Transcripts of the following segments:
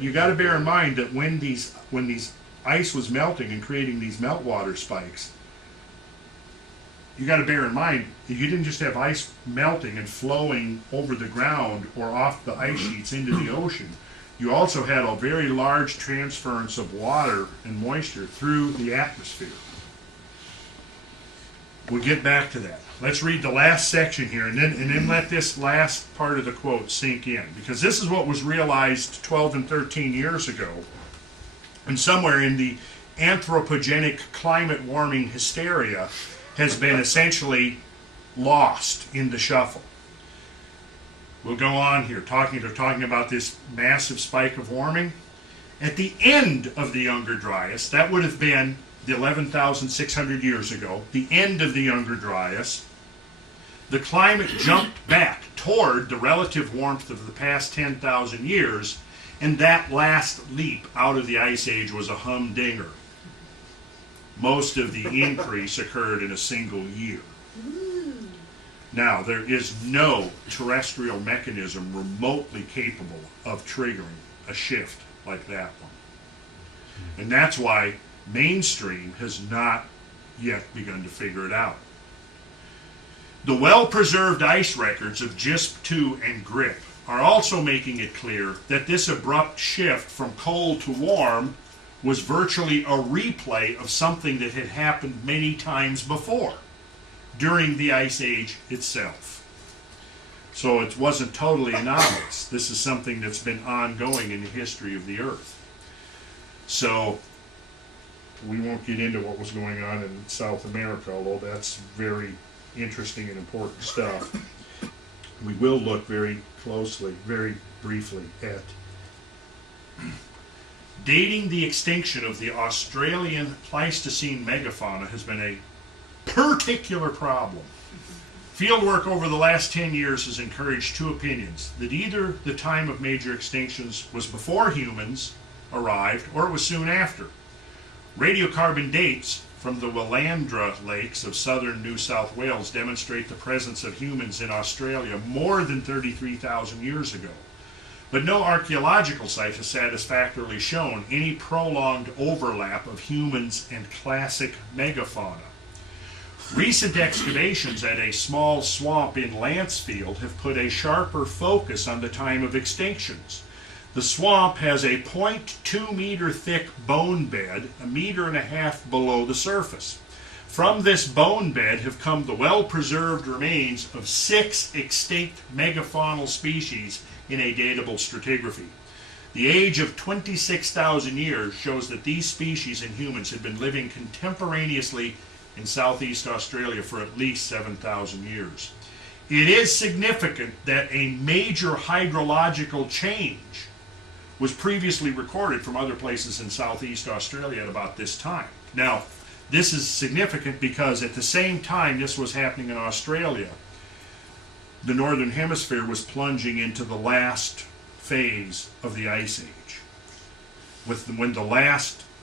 you got to bear in mind that when these ice was melting and creating these meltwater spikes, you got to bear in mind that you didn't just have ice melting and flowing over the ground or off the ice sheets into the ocean. You also had a very large transference of water and moisture through the atmosphere. We'll get back to that. Let's read the last section here, and then let this last part of the quote sink in, because this is what was realized 12 and 13 years ago, and somewhere in the anthropogenic climate warming hysteria has been essentially lost in the shuffle. We'll go on here, they're talking about this massive spike of warming. At the end of the Younger-Dryas, that would have been the 11,600 years ago, the end of the Younger-Dryas, the climate jumped back toward the relative warmth of the past 10,000 years, and that last leap out of the Ice Age was a humdinger. Most of the increase occurred in a single year. Now, there is no terrestrial mechanism remotely capable of triggering a shift like that one. And that's why mainstream has not yet begun to figure it out. The well-preserved ice records of GISP-2 and GRIP are also making it clear that this abrupt shift from cold to warm was virtually a replay of something that had happened many times before, during the Ice Age itself. So it wasn't totally anomalous. This is something that's been ongoing in the history of the Earth. So we won't get into what was going on in South America, although that's very interesting and important stuff. We will look very closely, very briefly, at dating the extinction of the Australian Pleistocene megafauna has been a particular problem. Fieldwork over the last 10 years has encouraged two opinions: that either the time of major extinctions was before humans arrived or it was soon after. Radiocarbon dates from the Willandra lakes of southern New South Wales demonstrate the presence of humans in Australia more than 33,000 years ago. But no archaeological site has satisfactorily shown any prolonged overlap of humans and classic megafauna. Recent excavations at a small swamp in Lancefield have put a sharper focus on the time of extinctions. The swamp has a 0.2 meter thick bone bed, 1.5 meters below the surface. From this bone bed have come the well-preserved remains of 6 extinct megafaunal species in a datable stratigraphy. The age of 26,000 years shows that these species and humans had been living contemporaneously in Southeast Australia for at least 7,000 years. It is significant that a major hydrological change was previously recorded from other places in Southeast Australia at about this time. Now, this is significant because at the same time this was happening in Australia, the Northern Hemisphere was plunging into the last phase of the Ice Age.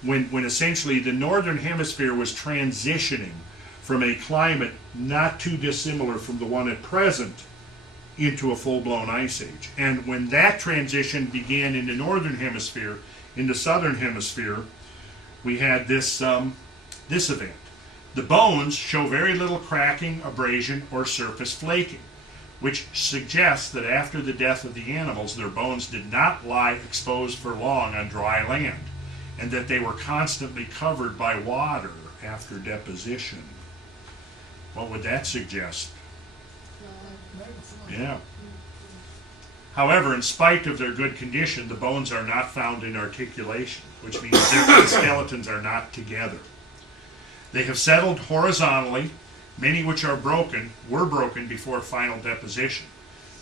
When essentially the Northern Hemisphere was transitioning from a climate not too dissimilar from the one at present into a full-blown Ice Age. And when that transition began in the Northern Hemisphere, in the Southern Hemisphere, we had this event. The bones show very little cracking, abrasion, or surface flaking, which suggests that after the death of the animals, their bones did not lie exposed for long on dry land, and that they were constantly covered by water after deposition. What would that suggest? Yeah. However, in spite of their good condition, the bones are not found in articulation, which means their skeletons are not together. They have settled horizontally. Many which are broken were broken before final deposition.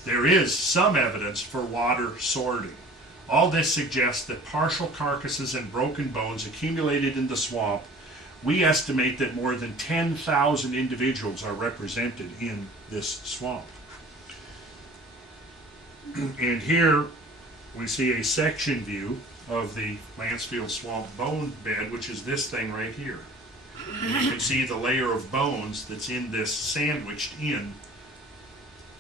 There is some evidence for water sorting. All this suggests that partial carcasses and broken bones accumulated in the swamp. We estimate that more than 10,000 individuals are represented in this swamp. And here we see a section view of the Lancefield swamp bone bed, which is this thing right here. And you can see the layer of bones that's in this, sandwiched in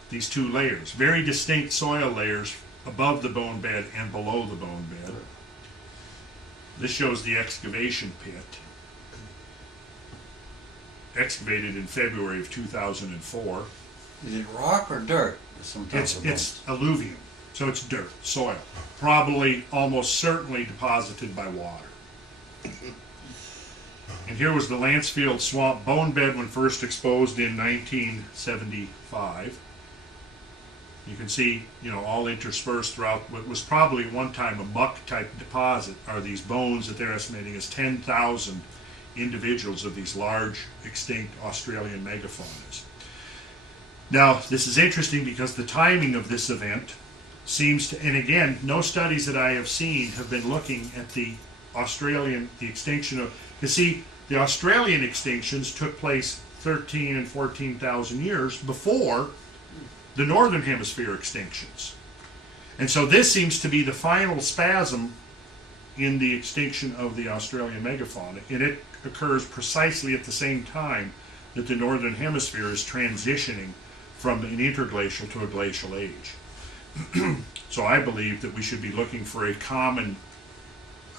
these two layers. Very distinct soil layers above the bone bed and below the bone bed. This shows the excavation pit, excavated in February of 2004. Is it rock or dirt? It's alluvium, so it's dirt, soil, probably almost certainly deposited by water. And here was the Lancefield swamp bone bed when first exposed in 1975. You can see, all interspersed throughout what was probably at one time a muck-type deposit are these bones that they're estimating as 10,000 individuals of these large, extinct Australian megafaunas. Now, this is interesting because the timing of this event seems to, and again, no studies that I have seen have been looking at the extinction of, you see, the Australian extinctions took place 13 and 14,000 years before the Northern Hemisphere extinctions. And so this seems to be the final spasm in the extinction of the Australian megafauna, and it occurs precisely at the same time that the Northern Hemisphere is transitioning from an interglacial to a glacial age. So I believe that we should be looking for a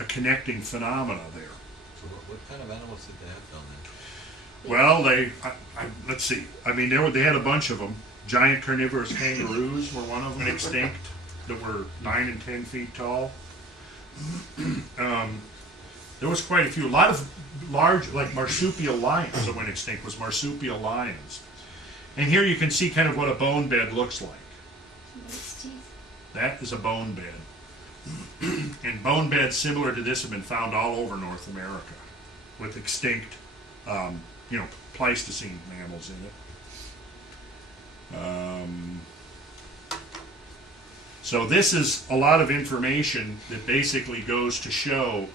connecting phenomena there. So what kind of animals did they have down there? Well, let's see. I mean, they had a bunch of them. Giant carnivorous kangaroos were one of them extinct that were 9 and 10 feet tall. There was quite a few. A lot of large, like marsupial lions that went extinct was marsupial lions. And here you can see kind of what a bone bed looks like. That is a bone bed. And bone beds similar to this have been found all over North America with extinct, Pleistocene mammals in it. So this is a lot of information that basically goes to show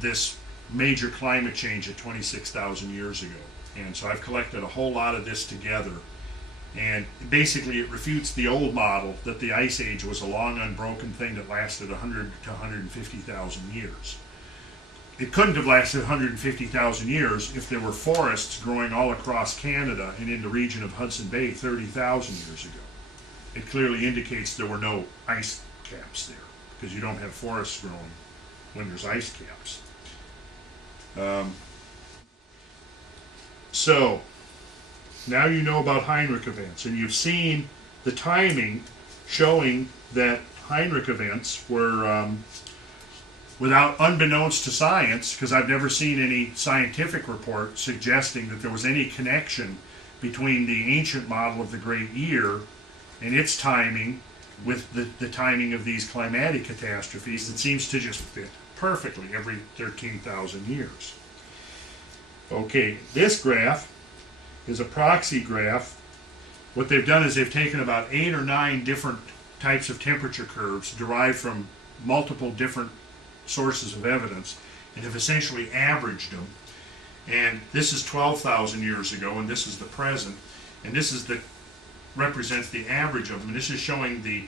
this major climate change at 26,000 years ago. And so I've collected a whole lot of this together. And basically it refutes the old model that the Ice Age was a long unbroken thing that lasted 100 to 150,000 years. It couldn't have lasted 150,000 years if there were forests growing all across Canada and in the region of Hudson Bay 30,000 years ago. It clearly indicates there were no ice caps there, because you don't have forests growing when there's ice caps. So, now you know about Heinrich Events, and you've seen the timing showing that Heinrich Events were, unbeknownst to science, because I've never seen any scientific report suggesting that there was any connection between the ancient model of the Great Year and its timing with the timing of these climatic catastrophes. It seems to just fit perfectly every 13,000 years. Okay, this graph is a proxy graph. What they've done is they've taken about 8 or 9 different types of temperature curves derived from multiple different sources of evidence and have essentially averaged them. And this is 12,000 years ago, and this is the present, and this is represents the average of them. And this is showing the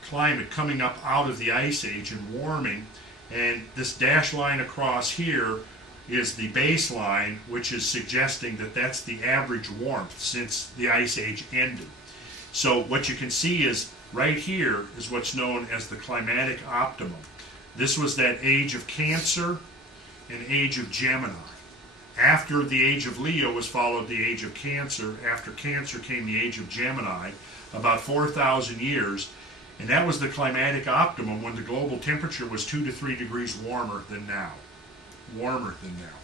climate coming up out of the Ice Age and warming. And this dashed line across here is the baseline, which is suggesting that that's the average warmth since the Ice Age ended. So what you can see is right here is what's known as the climatic optimum. This was that age of Cancer and age of Gemini. After the age of Leo was followed the age of Cancer. After Cancer came the age of Gemini, about 4,000 years. And that was the climatic optimum when the global temperature was 2 to 3 degrees warmer than now. Warmer than now.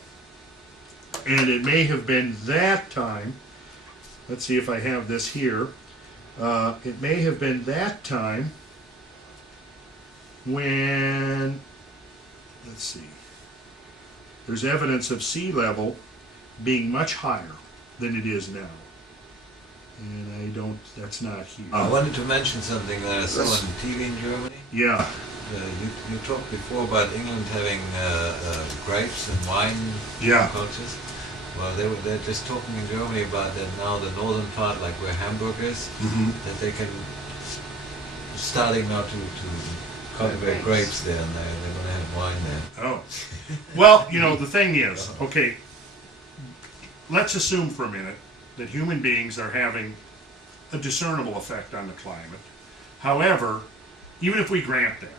And it may have been that time, let's see if I have this here, it may have been that time when, let's see, there's evidence of sea level being much higher than it is now. And that's not here. I wanted to mention something that I saw on TV in Germany. Yeah. You talked before about England having grapes and wine cultures. Well, they're just talking in Germany about that now, the northern part, like where Hamburg is, that they can, starting now to cultivate grapes there, and they're going to have wine there. Oh. Well, the thing is, okay, let's assume for a minute that human beings are having a discernible effect on the climate. However, even if we grant that,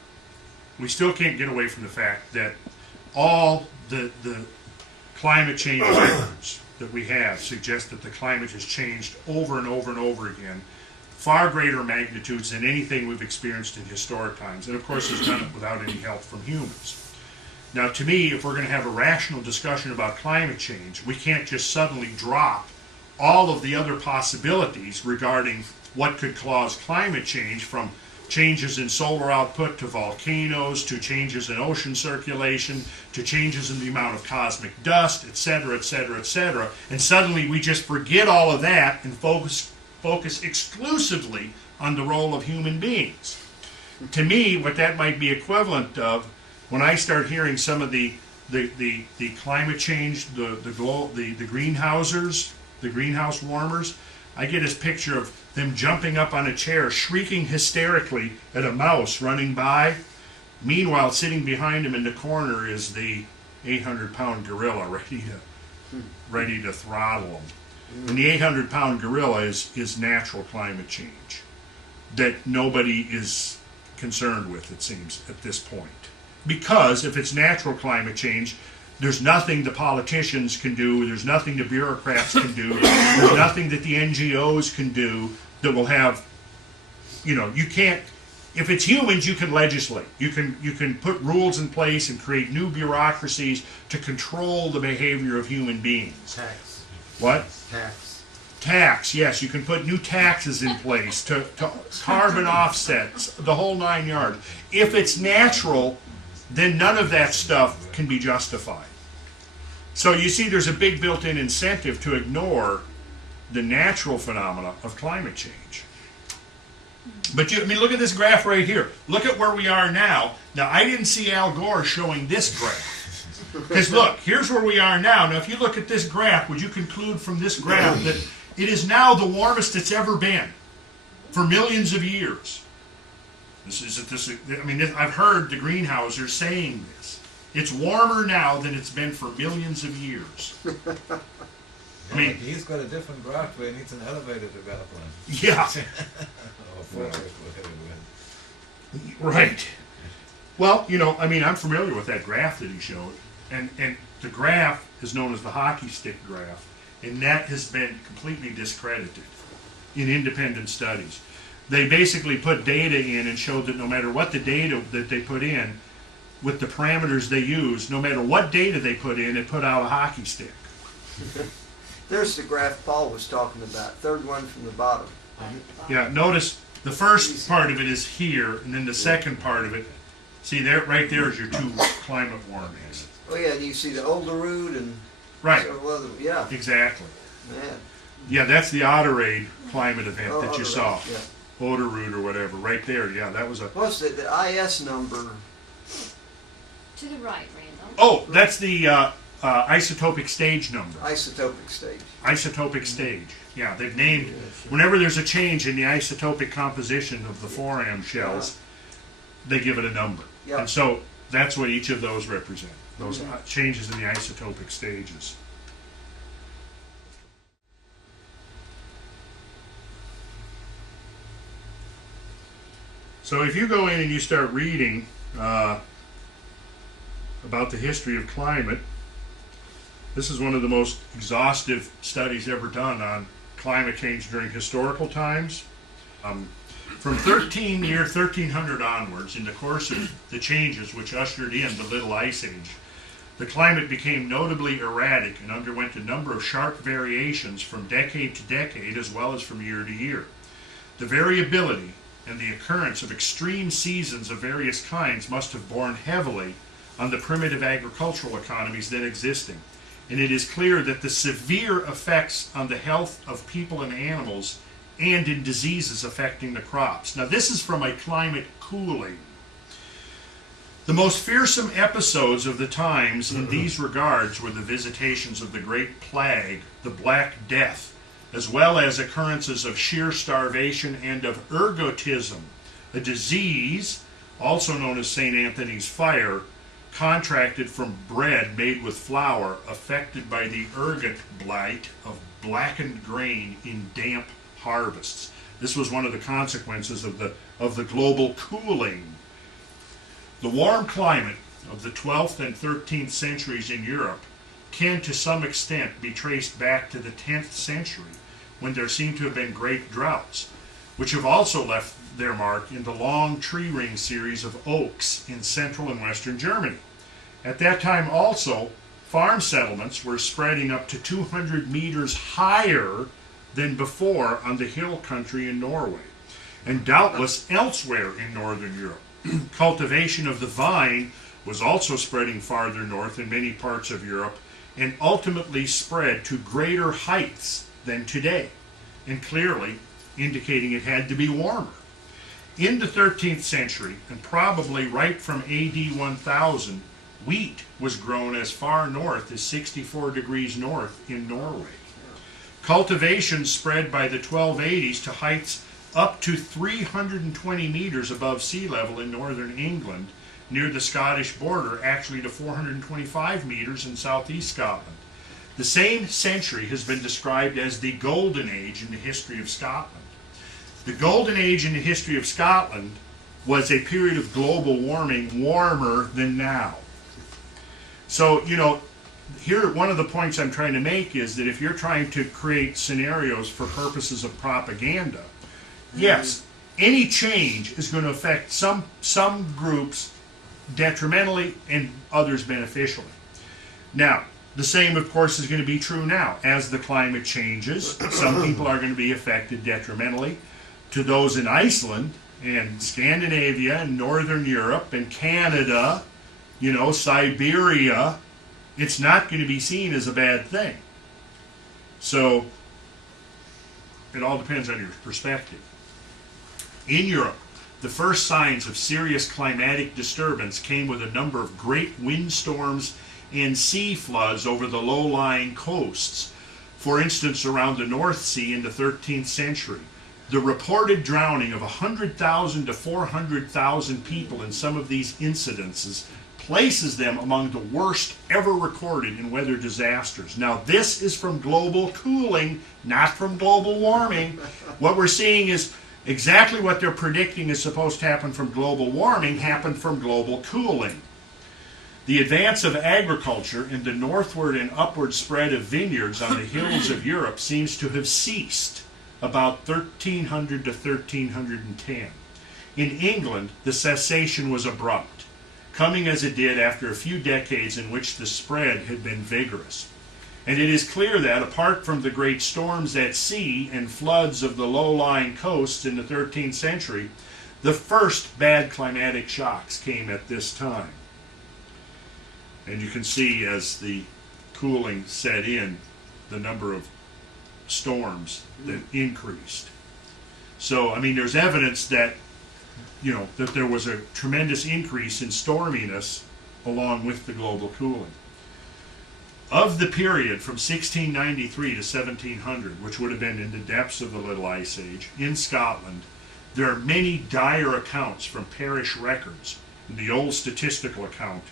we still can't get away from the fact that all the climate change records that we have suggest that the climate has changed over and over and over again, far greater magnitudes than anything we've experienced in historic times. And of course, it's done it without any help from humans. Now, to me, if we're going to have a rational discussion about climate change, we can't just suddenly drop all of the other possibilities regarding what could cause climate change, from changes in solar output to volcanoes, to changes in ocean circulation, to changes in the amount of cosmic dust, etc., etc., etc. And suddenly we just forget all of that and focus exclusively on the role of human beings. To me, what that might be equivalent of, when I start hearing some of the climate change, the greenhousers, the greenhouse warmers, I get this picture of them jumping up on a chair, shrieking hysterically at a mouse running by. Meanwhile, sitting behind him in the corner is the 800-pound gorilla ready to throttle him. And the 800-pound gorilla is natural climate change that nobody is concerned with, it seems, at this point. Because if it's natural climate change, there's nothing the politicians can do, there's nothing the bureaucrats can do, there's nothing that the NGOs can do that will have, you can't, if it's humans, you can legislate. You can put rules in place and create new bureaucracies to control the behavior of human beings. Tax. What? Tax, yes, you can put new taxes in place to carbon offsets, the whole 9 yards. If it's natural, then none of that stuff can be justified. So you see, there's a big built-in incentive to ignore the natural phenomena of climate change. But look at this graph right here. Look at where we are now. Now, I didn't see Al Gore showing this graph. Because look, here's where we are now. Now, if you look at this graph, would you conclude from this graph that it is now the warmest it's ever been for millions of years? I've heard the greenhousers saying this. It's warmer now than it's been for millions of years. He's got a different graph where he needs an elevator to go up on. Yeah. Right. Well, I'm familiar with that graph that he showed. And the graph is known as the hockey stick graph. And that has been completely discredited in independent studies. They basically put data in and showed that no matter what the data that they put in, with the parameters they use, no matter what data they put in, it put out a hockey stick. There's the graph Paul was talking about, third one from the bottom. Yeah, notice the first part of it is here, and then the second part of it, see there, right there is your two climate warmings. Oh yeah, and you see the older root and right. Yeah. Exactly. Man. Yeah, that's the Otterade climate event that you saw. Yeah. Root or whatever, right there. Yeah, that was a. What's the IS number? To the right, Randall. Oh, that's the isotopic stage number. Isotopic stage. Isotopic stage. Yeah, they've named, whenever there's a change in the isotopic composition of the foram shells, they give it a number. Yep. And so that's what each of those represent, those changes in the isotopic stages. So if you go in and you start reading about the history of climate, this is one of the most exhaustive studies ever done on climate change during historical times. From 1300 onwards, in the course of the changes which ushered in the Little Ice Age, the climate became notably erratic and underwent a number of sharp variations from decade to decade as well as from year to year. The variability and the occurrence of extreme seasons of various kinds must have borne heavily on the primitive agricultural economies then existing, and it is clear that the severe effects on the health of people and animals and in diseases affecting the crops. Now this is from a climate cooling. The most fearsome episodes of the times in these regards were the visitations of the Great Plague, the Black Death, as well as occurrences of sheer starvation and of ergotism, a disease, also known as St. Anthony's fire, contracted from bread made with flour, affected by the ergot blight of blackened grain in damp harvests. This was one of the consequences of the global cooling. The warm climate of the 12th and 13th centuries in Europe can to some extent be traced back to the 10th century, when there seem to have been great droughts, which have also left their mark in the long tree ring series of oaks in central and western Germany. At that time also, farm settlements were spreading up to 200 meters higher than before on the hill country in Norway, and doubtless elsewhere in northern Europe. Cultivation of the vine was also spreading farther north in many parts of Europe, and ultimately spread to greater heights than today, and clearly indicating it had to be warmer. In the 13th century, and probably right from AD 1000, wheat was grown as far north as 64 degrees north in Norway. Cultivation spread by the 1280s to heights up to 320 meters above sea level in northern England, near the Scottish border, actually to 425 meters in southeast Scotland. The same century has been described as the Golden Age in the history of Scotland. The Golden Age in the history of Scotland was a period of global warming warmer than now. So, here one of the points I'm trying to make is that if you're trying to create scenarios for purposes of propaganda, yes, any change is going to affect some groups detrimentally and others beneficially. Now, the same, of course, is going to be true now. As the climate changes, some people are going to be affected detrimentally. To those in Iceland and Scandinavia and Northern Europe and Canada, Siberia, it's not going to be seen as a bad thing. So, it all depends on your perspective. In Europe, the first signs of serious climatic disturbance came with a number of great windstorms and sea floods over the low-lying coasts. For instance, around the North Sea in the 13th century, the reported drowning of 100,000 to 400,000 people in some of these incidences places them among the worst ever recorded in weather disasters. Now, this is from global cooling, not from global warming. What we're seeing is exactly what they're predicting is supposed to happen from global warming happened from global cooling. The advance of agriculture and the northward and upward spread of vineyards on the hills of Europe seems to have ceased about 1300 to 1310. In England, the cessation was abrupt, coming as it did after a few decades in which the spread had been vigorous. And it is clear that, apart from the great storms at sea and floods of the low-lying coasts in the 13th century, the first bad climatic shocks came at this time. And you can see as the cooling set in, the number of storms that increased. So, there's evidence that, that there was a tremendous increase in storminess along with the global cooling. Of the period from 1693 to 1700, which would have been in the depths of the Little Ice Age, in Scotland, there are many dire accounts from parish records in the old statistical account.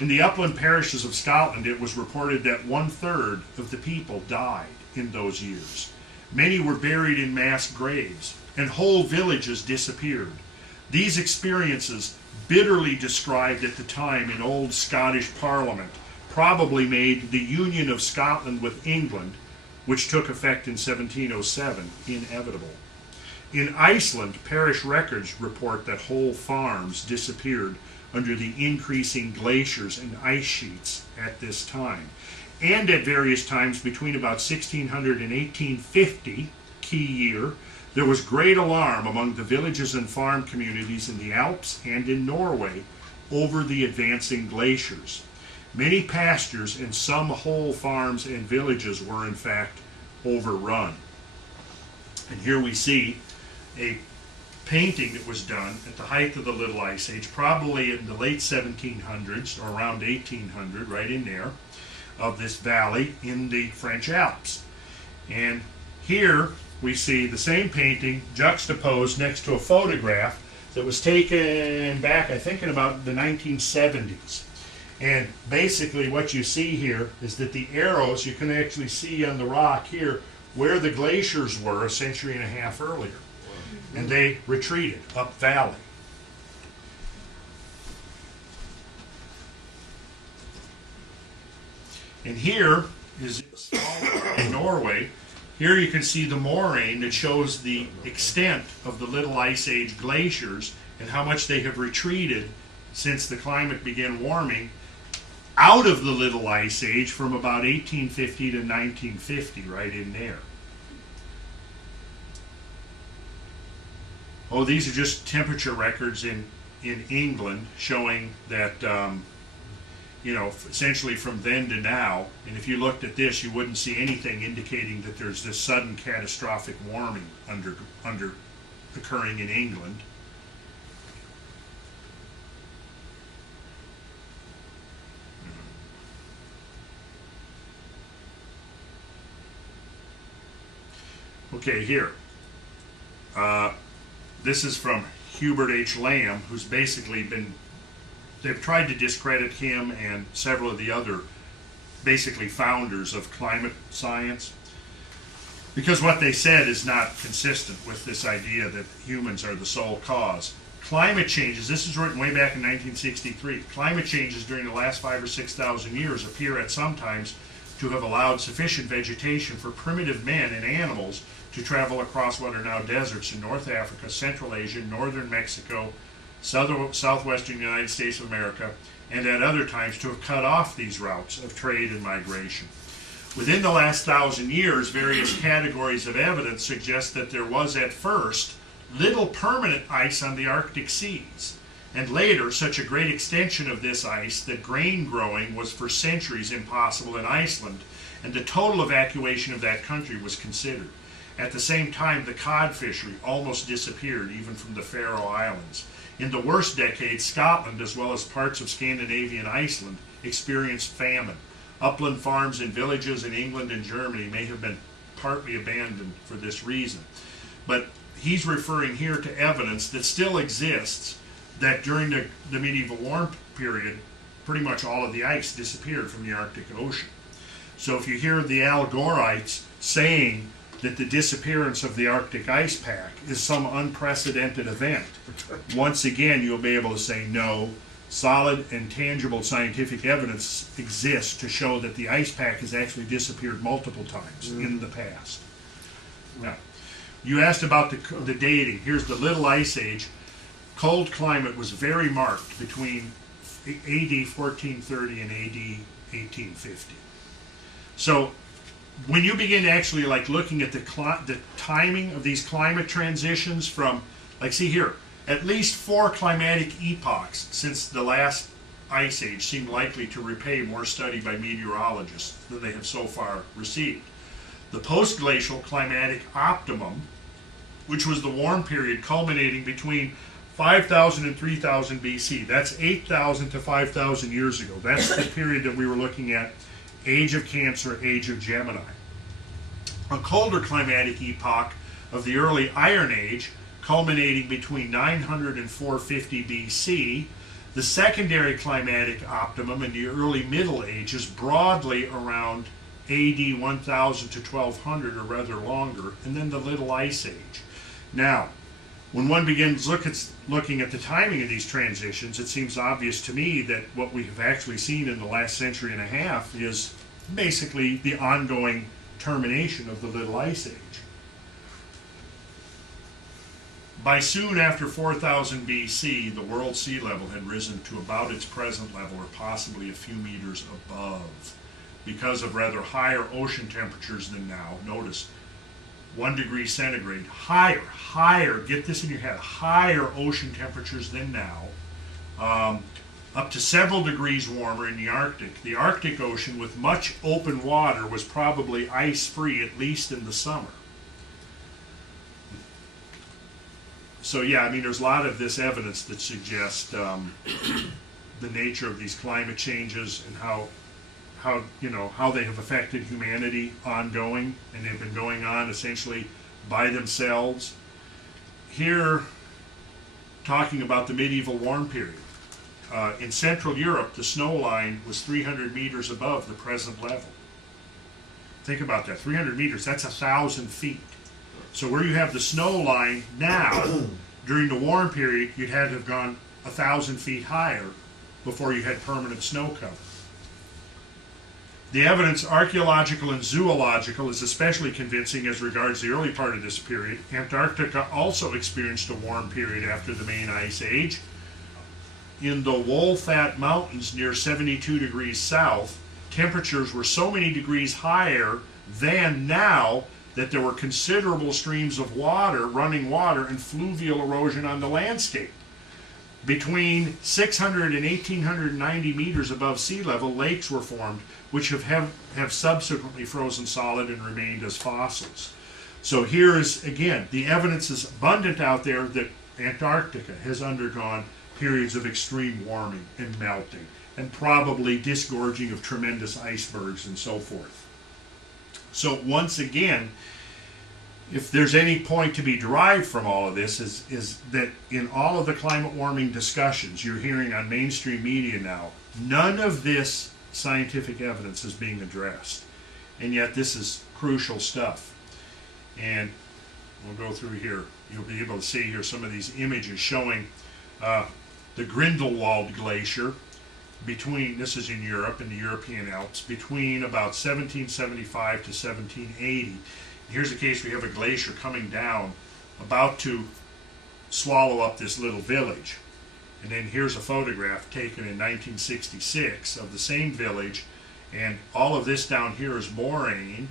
In the upland parishes of Scotland, it was reported that 1/3 of the people died in those years. Many were buried in mass graves, and whole villages disappeared. These experiences, bitterly described at the time in old Scottish Parliament, probably made the union of Scotland with England, which took effect in 1707, inevitable. In Iceland, parish records report that whole farms disappeared under the increasing glaciers and ice sheets at this time. And at various times between about 1600 and 1850, key year, there was great alarm among the villages and farm communities in the Alps and in Norway over the advancing glaciers. Many pastures and some whole farms and villages were in fact overrun. And here we see a painting that was done at the height of the Little Ice Age, probably in the late 1700s or around 1800, right in there, of this valley in the French Alps. And here we see the same painting juxtaposed next to a photograph that was taken back, I think, in about the 1970s. And basically what you see here is that the arrows, you can actually see on the rock here where the glaciers were a century and a half earlier. and they retreated up valley. And here is in Norway. Here you can see the moraine that shows the extent of the Little Ice Age glaciers and how much they have retreated since the climate began warming out of the Little Ice Age from about 1850 to 1950, right in there. Oh, these are just temperature records in England showing that, essentially from then to now. And if you looked at this, you wouldn't see anything indicating that there's this sudden catastrophic warming under occurring in England. Okay, here. This is from Hubert H. Lamb, who's basically they've tried to discredit him and several of the other basically founders of climate science, because what they said is not consistent with this idea that humans are the sole cause. Climate changes, this is written way back in 1963, climate changes during the last 5,000 or 6,000 years appear at some times to have allowed sufficient vegetation for primitive men and animals to travel across what are now deserts in North Africa, Central Asia, northern Mexico, southwestern United States of America, and at other times to have cut off these routes of trade and migration. Within the last 1,000 years, various categories of evidence suggest that there was at first little permanent ice on the Arctic seas, and later such a great extension of this ice that grain growing was for centuries impossible in Iceland, and the total evacuation of that country was considered. At the same time, the cod fishery almost disappeared, even from the Faroe Islands. In the worst decades, Scotland, as well as parts of Scandinavian Iceland, experienced famine. Upland farms and villages in England and Germany may have been partly abandoned for this reason. But he's referring here to evidence that still exists that during the medieval warm period, pretty much all of the ice disappeared from the Arctic Ocean. So if you hear the Algorites saying that the disappearance of the Arctic ice pack is some unprecedented event, once again you'll be able to say no. Solid and tangible scientific evidence exists to show that the ice pack has actually disappeared multiple times in the past. Now, you asked about the dating. Here's the Little Ice Age. Cold climate was very marked between AD 1430 and AD 1850. So when you begin actually looking at the timing of these climate transitions from, see here, at least 4 climatic epochs since the last ice age seem likely to repay more study by meteorologists than they have so far received. The post-glacial climatic optimum, which was the warm period culminating between 5,000 and 3,000 BC, that's 8,000 to 5,000 years ago. That's the period that we were looking at, Age of Cancer, Age of Gemini. A colder climatic epoch of the early Iron Age, culminating between 900 and 450 BC, the secondary climatic optimum in the early Middle Ages, broadly around AD 1000 to 1200 or rather longer, and then the Little Ice Age. Now, when one begins looking at the timing of these transitions, it seems obvious to me that what we have actually seen in the last century and a half is basically the ongoing termination of the Little Ice Age. By soon after 4000 BC, the world sea level had risen to about its present level, or possibly a few meters above, because of rather higher ocean temperatures than now. Notice, 1 degree centigrade, higher, get this in your head, higher ocean temperatures than now, up to several degrees warmer in the Arctic. The Arctic Ocean, with much open water, was probably ice-free, at least in the summer. So yeah, there's a lot of this evidence that suggests the nature of these climate changes and how they have affected humanity ongoing, and they've been going on essentially by themselves. Here, talking about the medieval warm period. In Central Europe, the snow line was 300 meters above the present level. Think about that, 300 meters, that's 1,000 feet. So where you have the snow line now, during the warm period, you'd had to have gone 1,000 feet higher before you had permanent snow cover. The evidence, archaeological and zoological, is especially convincing as regards the early part of this period. Antarctica also experienced a warm period after the main ice age. In the Wolfat Mountains near 72 degrees south, temperatures were so many degrees higher than now that there were considerable streams of water, running water, and fluvial erosion on the landscape. Between 600 and 1,890 meters above sea level, lakes were formed, which have subsequently frozen solid and remained as fossils. So here is, again, the evidence is abundant out there that Antarctica has undergone periods of extreme warming and melting, and probably disgorging of tremendous icebergs and so forth. So once again, if there's any point to be derived from all of this, is that in all of the climate warming discussions you're hearing on mainstream media now, none of this scientific evidence is being addressed. And yet this is crucial stuff. And we'll go through here. You'll be able to see here some of these images showing the Grindelwald Glacier between, this is in Europe, in the European Alps, between about 1775 to 1780. Here's a case we have a glacier coming down, about to swallow up this little village. And then here's a photograph taken in 1966 of the same village, and all of this down here is moraine,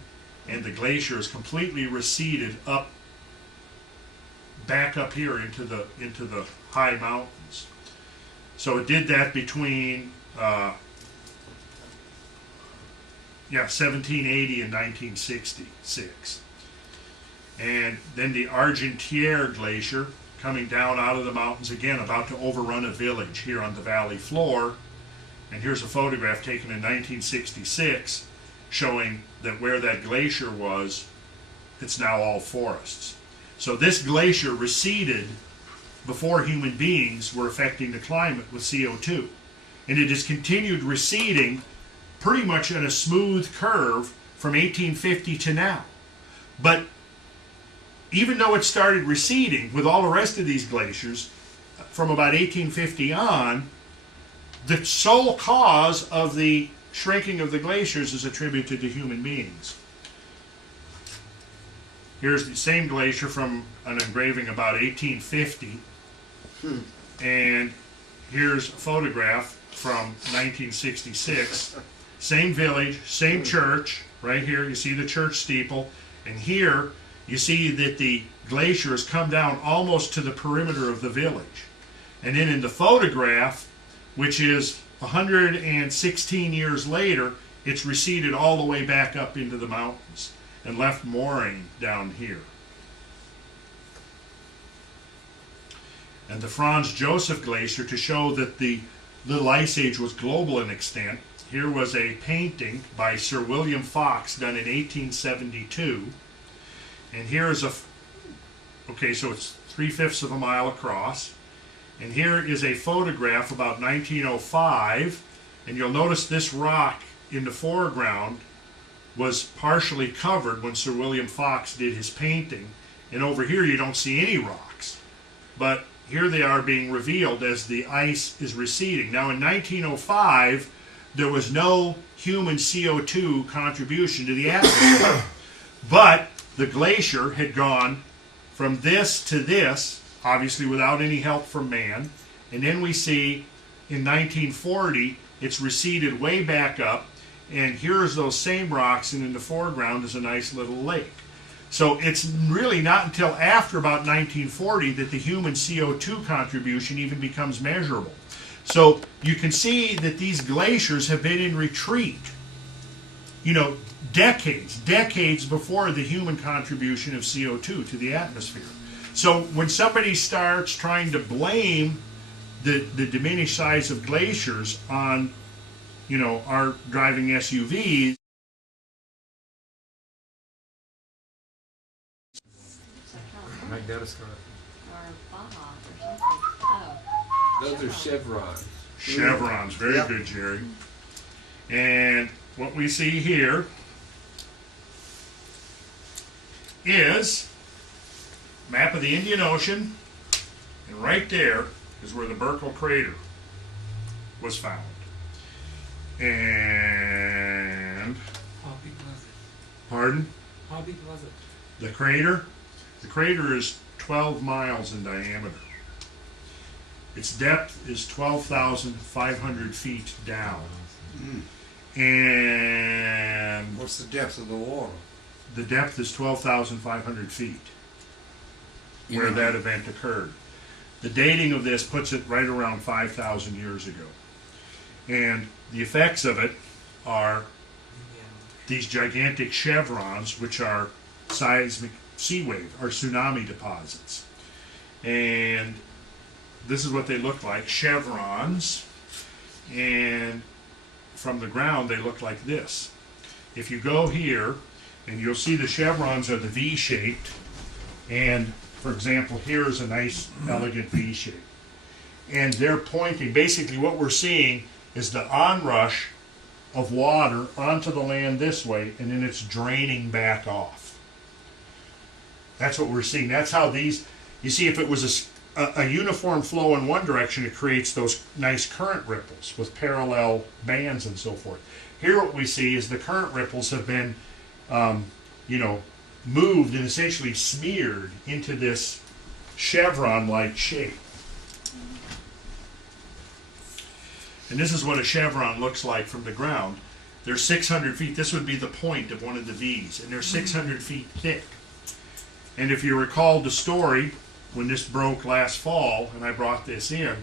and the glacier is completely receded up, back up here into the high mountains. So it did that between 1780 and 1966. And then the Argentière Glacier coming down out of the mountains, again about to overrun a village here on the valley floor. And here's a photograph taken in 1966 showing that where that glacier was, it's now all forests. So this glacier receded before human beings were affecting the climate with CO2. And it has continued receding pretty much at a smooth curve from 1850 to now. But even though it started receding with all the rest of these glaciers from about 1850 on, the sole cause of the shrinking of the glaciers is attributed to human beings. Here's the same glacier from an engraving about 1850. And here's a photograph from 1966. Same village, same church. Right here you see the church steeple. And here you see that the glacier has come down almost to the perimeter of the village. And then in the photograph, which is 116 years later, it's receded all the way back up into the mountains and left moraine down here. And the Franz Josef Glacier, to show that the Little Ice Age was global in extent, here was a painting by Sir William Fox done in 1872. And here is okay, so it's 3/5 of a mile across. And here is a photograph about 1905. And you'll notice this rock in the foreground was partially covered when Sir William Fox did his painting. And over here you don't see any rocks. But here they are being revealed as the ice is receding. Now in 1905, there was no human CO2 contribution to the atmosphere. But the glacier had gone from this to this, obviously without any help from man. And then we see in 1940, it's receded way back up. And here's those same rocks, and in the foreground is a nice little lake. So it's really not until after about 1940 that the human CO2 contribution even becomes measurable. So you can see that these glaciers have been in retreat, decades before the human contribution of CO2 to the atmosphere. So when somebody starts trying to blame the diminished size of glaciers on, our driving SUVs, Madagascar. Or Baja or something. Oh. Those are chevrons. chevrons, very Yep. good, Jerry. And what we see here is map of the Indian Ocean, and right there is where the Burkle Crater was found. And, How big was it? pardon? How big was it? The crater? The crater is 12 miles in diameter. Its depth is 12,500 feet down. And What's the depth of the water? the depth is 12,500 feet where that event occurred. The dating of this puts it right around 5,000 years ago. And the effects of it are these gigantic chevrons, which are seismic sea wave, or tsunami deposits. And this is what they look like, chevrons. And from the ground, they look like this. If you go here, and you'll see the chevrons are the V-shaped, and for example, here's a nice, elegant V shape. And they're pointing, basically what we're seeing is the onrush of water onto the land this way, and then it's draining back off. That's what we're seeing. That's how these, you see, if it was a uniform flow in one direction, it creates those nice current ripples with parallel bands and so forth. Here what we see is the current ripples have been, moved and essentially smeared into this chevron-like shape. And this is what a chevron looks like from the ground. They're 600 feet. This would be the point of one of the V's, and they're 600 feet thick. And if you recall the story, when this broke last fall, and I brought this in,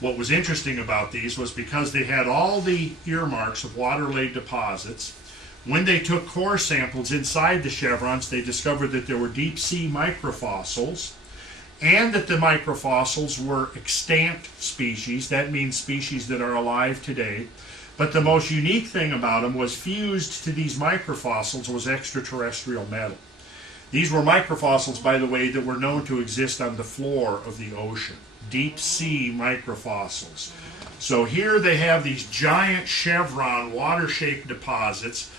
what was interesting about these was because they had all the earmarks of water-laid deposits. When they took core samples inside the chevrons, they discovered that there were deep-sea microfossils, and that the microfossils were extant species. That means species that are alive today. But the most unique thing about them was fused to these microfossils was extraterrestrial metal. These were microfossils, by the way, that were known to exist on the floor of the ocean. Deep-sea microfossils. So here they have these giant chevron water-shaped deposits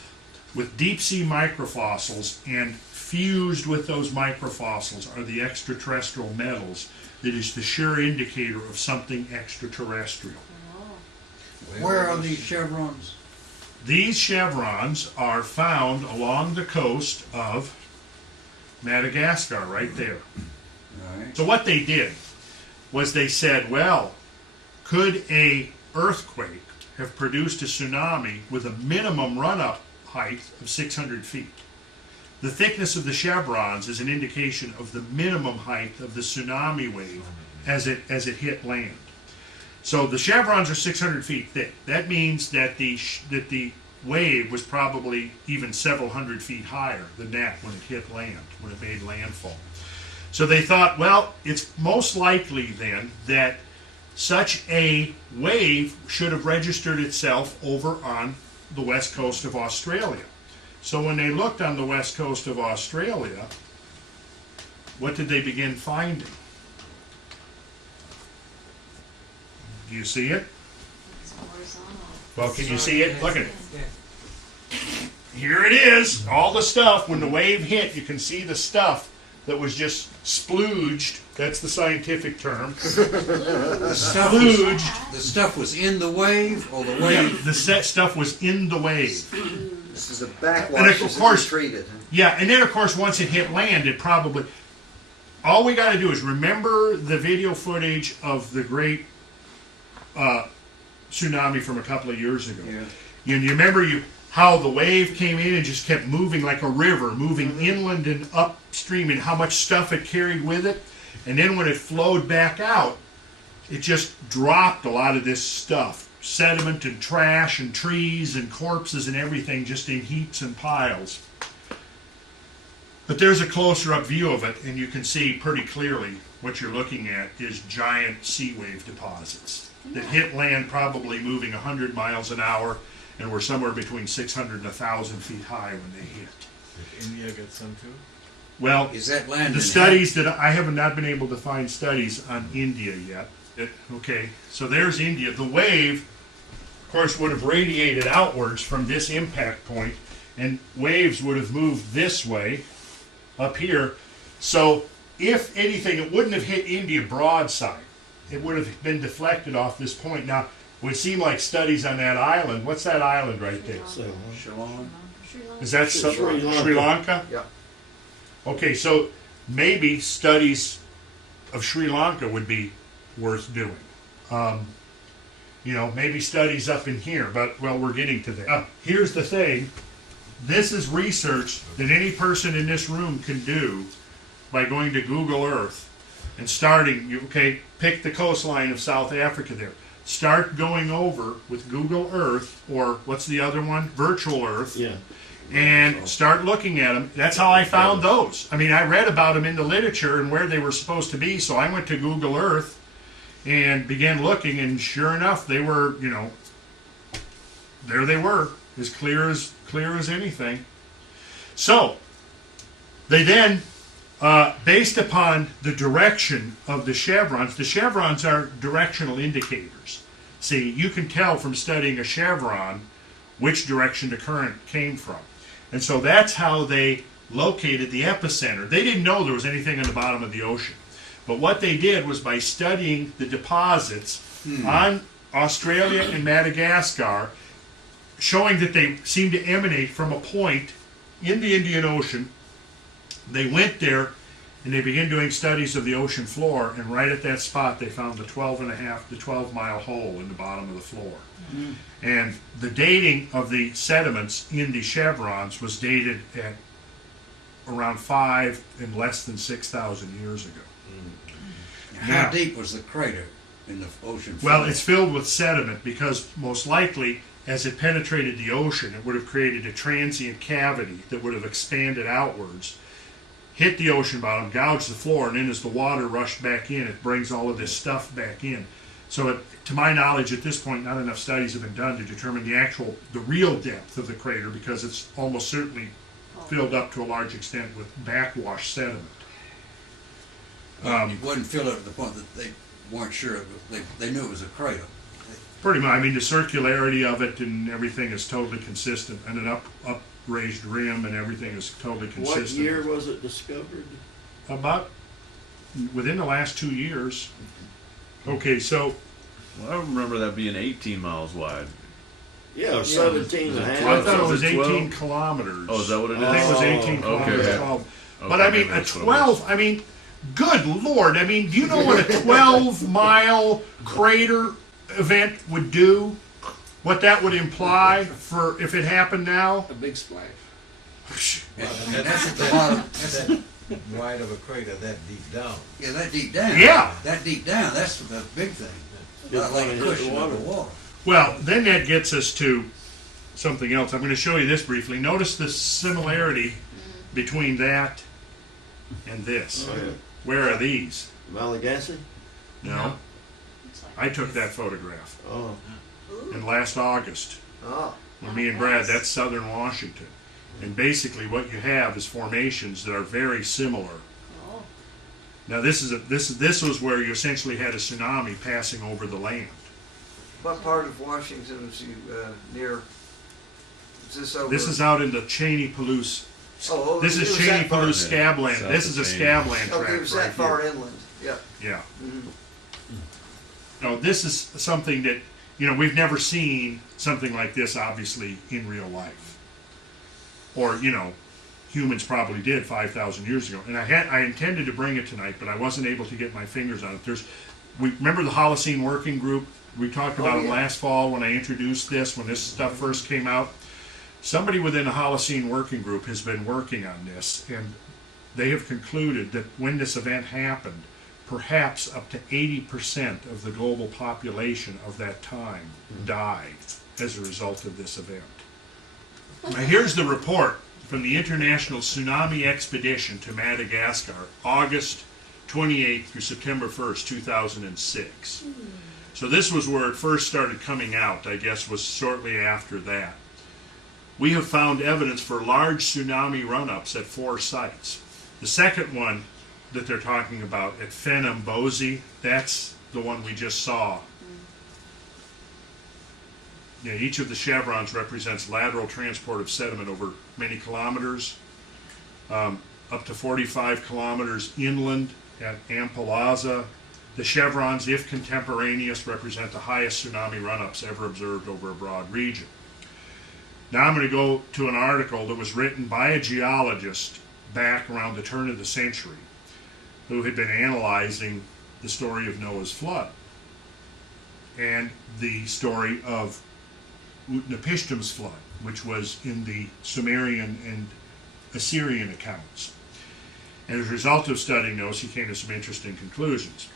with deep-sea microfossils, and fused with those microfossils are the extraterrestrial metals that is the sure indicator of something extraterrestrial. Where are these chevrons? These chevrons are found along the coast of Madagascar, right there. Right. So what they did was they said, well, could a earthquake have produced a tsunami with a minimum run-up height of 600 feet? The thickness of the chevrons is an indication of the minimum height of the tsunami wave as it hit land. So the chevrons are 600 feet thick. That means that the wave was probably even several hundred feet higher than that when it hit land, when it made landfall. So they thought, well, it's most likely then that such a wave should have registered itself over on the west coast of Australia. So when they looked on the west coast of Australia, what did they begin finding? Do you see it? It's horizontal. Well, can you see it? Look at it. Yeah. Here it is. All the stuff, when the wave hit, you can see the stuff that was just splooged. That's the scientific term. The stuff was in the wave, or the Yeah, wave? the stuff was in the wave. This is a And backwash. of course- treated. Yeah, and then of course once it hit land, it probably... All we got to do is remember the video footage of the great tsunami from a couple of years ago. Yeah. You remember how the wave came in and just kept moving like a river, moving inland and upstream, and how much stuff it carried with it. And then when it flowed back out, it just dropped a lot of this stuff. Sediment and trash and trees and corpses and everything just in heaps and piles. But there's a closer up view of it, and you can see pretty clearly what you're looking at is giant sea wave deposits that hit land probably moving 100 miles an hour and were somewhere between 600 and 1,000 feet high when they hit. Did India get some too? Well, Is that land the in studies that I have not been able to find studies on India yet. Okay, so there's India. The wave, of course, would have radiated outwards from this impact point, and waves would have moved this way up here. So if anything, it wouldn't have hit India broadside. It would have been deflected off this point. Now, it would seem like studies on that island. What's that island right there? Shalom. Is that Sri Lanka? Yeah. Okay, so maybe studies of Sri Lanka would be worth doing. Maybe studies up in here, but, well, we're getting to that. Here's the thing. This is research that any person in this room can do by going to Google Earth and pick the coastline of South Africa there. Start going over with Google Earth, or what's the other one? Virtual Earth. Yeah. And start looking at them. That's how I found those. I mean, I read about them in the literature and where they were supposed to be, so I went to Google Earth and began looking, and sure enough, they were, there they were, as clear as anything. So, they then, based upon the direction of the chevrons are directional indicators. See, you can tell from studying a chevron which direction the current came from. And so that's how they located the epicenter. They didn't know there was anything on the bottom of the ocean. But what they did was, by studying the deposits on Australia and Madagascar, showing that they seemed to emanate from a point in the Indian Ocean, they went there and they began doing studies of the ocean floor, and right at that spot they found the 12-mile hole in the bottom of the floor. And the dating of the sediments in the chevrons was dated at around 5 and less than 6,000 years ago. How deep was the crater in the ocean floor? Well, it's filled with sediment because most likely, as it penetrated the ocean, it would have created a transient cavity that would have expanded outwards, hit the ocean bottom, gouged the floor, and then as the water rushed back in, it brings all of this stuff back in. So, to my knowledge, at this point, not enough studies have been done to determine the real depth of the crater, because it's almost certainly filled up to a large extent with backwash sediment. It wasn't filled up to the point that they weren't sure. They knew it was a crater. Pretty much. I mean, the circularity of it and everything is totally consistent, and an upraised rim and everything is totally consistent. What year was it discovered? About within the last 2 years. Okay, so Well, I remember that being 18 miles wide. Yeah, 17 and a half. I thought it was Was it 18 12? kilometers. Oh, is that what it is? I think it was 18 kilometers. Okay. 12. Okay, But I mean, maybe a that's what it was. 12, I mean, good Lord. I mean, do you know what a 12-mile crater event would do? What that would imply for if it happened now? A big splash. And that's at the bottom. That's That wide of a crater that deep down. Yeah, that deep down. Yeah. That deep down. That's the big thing. Not like a cushion of the water. Well, then that gets us to something else. I'm going to show you this briefly. Notice the similarity between that and this. Oh, yeah. Where are these? Malagasy? No. Looks like I took that photograph Oh. in last August. Oh, When me and Brad, that's southern Washington. And basically what you have is formations that are very similar. Oh, Now this was where you essentially had a tsunami passing over the land. what part of Washington was you near? Is this over? This is out in the Cheney-Palouse. Oh, This it is was that far- Cheney-Palouse scabland. South This of is a Cheney. scabland Okay, it tract was right that far here. inland. Yeah. Yeah. Mhm. No, this is something that, we've never seen something like this, obviously, in real life. Or, humans probably did 5,000 years ago. And I intended to bring it tonight, but I wasn't able to get my fingers on it. Remember the Holocene working group? We talked about it yeah. last fall when I introduced this, when this stuff first came out. Somebody within the Holocene working group has been working on this, and they have concluded that when this event happened, perhaps up to 80% of the global population of that time died as a result of this event. Now here's the report from the International Tsunami Expedition to Madagascar, August 28th through September 1st, 2006. So this was where it first started coming out, I guess was shortly after that. We have found evidence for large tsunami run-ups at 4 sites. The second one that they're talking about at Fenimbozi, that's the one we just saw. Yeah, each of the chevrons represents lateral transport of sediment over many kilometers. up to 45 kilometers inland at Ampalaza. The chevrons, if contemporaneous, represent the highest tsunami run-ups ever observed over a broad region. Now I'm going to go to an article that was written by a geologist back around the turn of the century who had been analyzing the story of Noah's flood and the story of Utnapishtim's flood, which was in the Sumerian and Assyrian accounts. And as a result of studying those, he came to some interesting conclusions.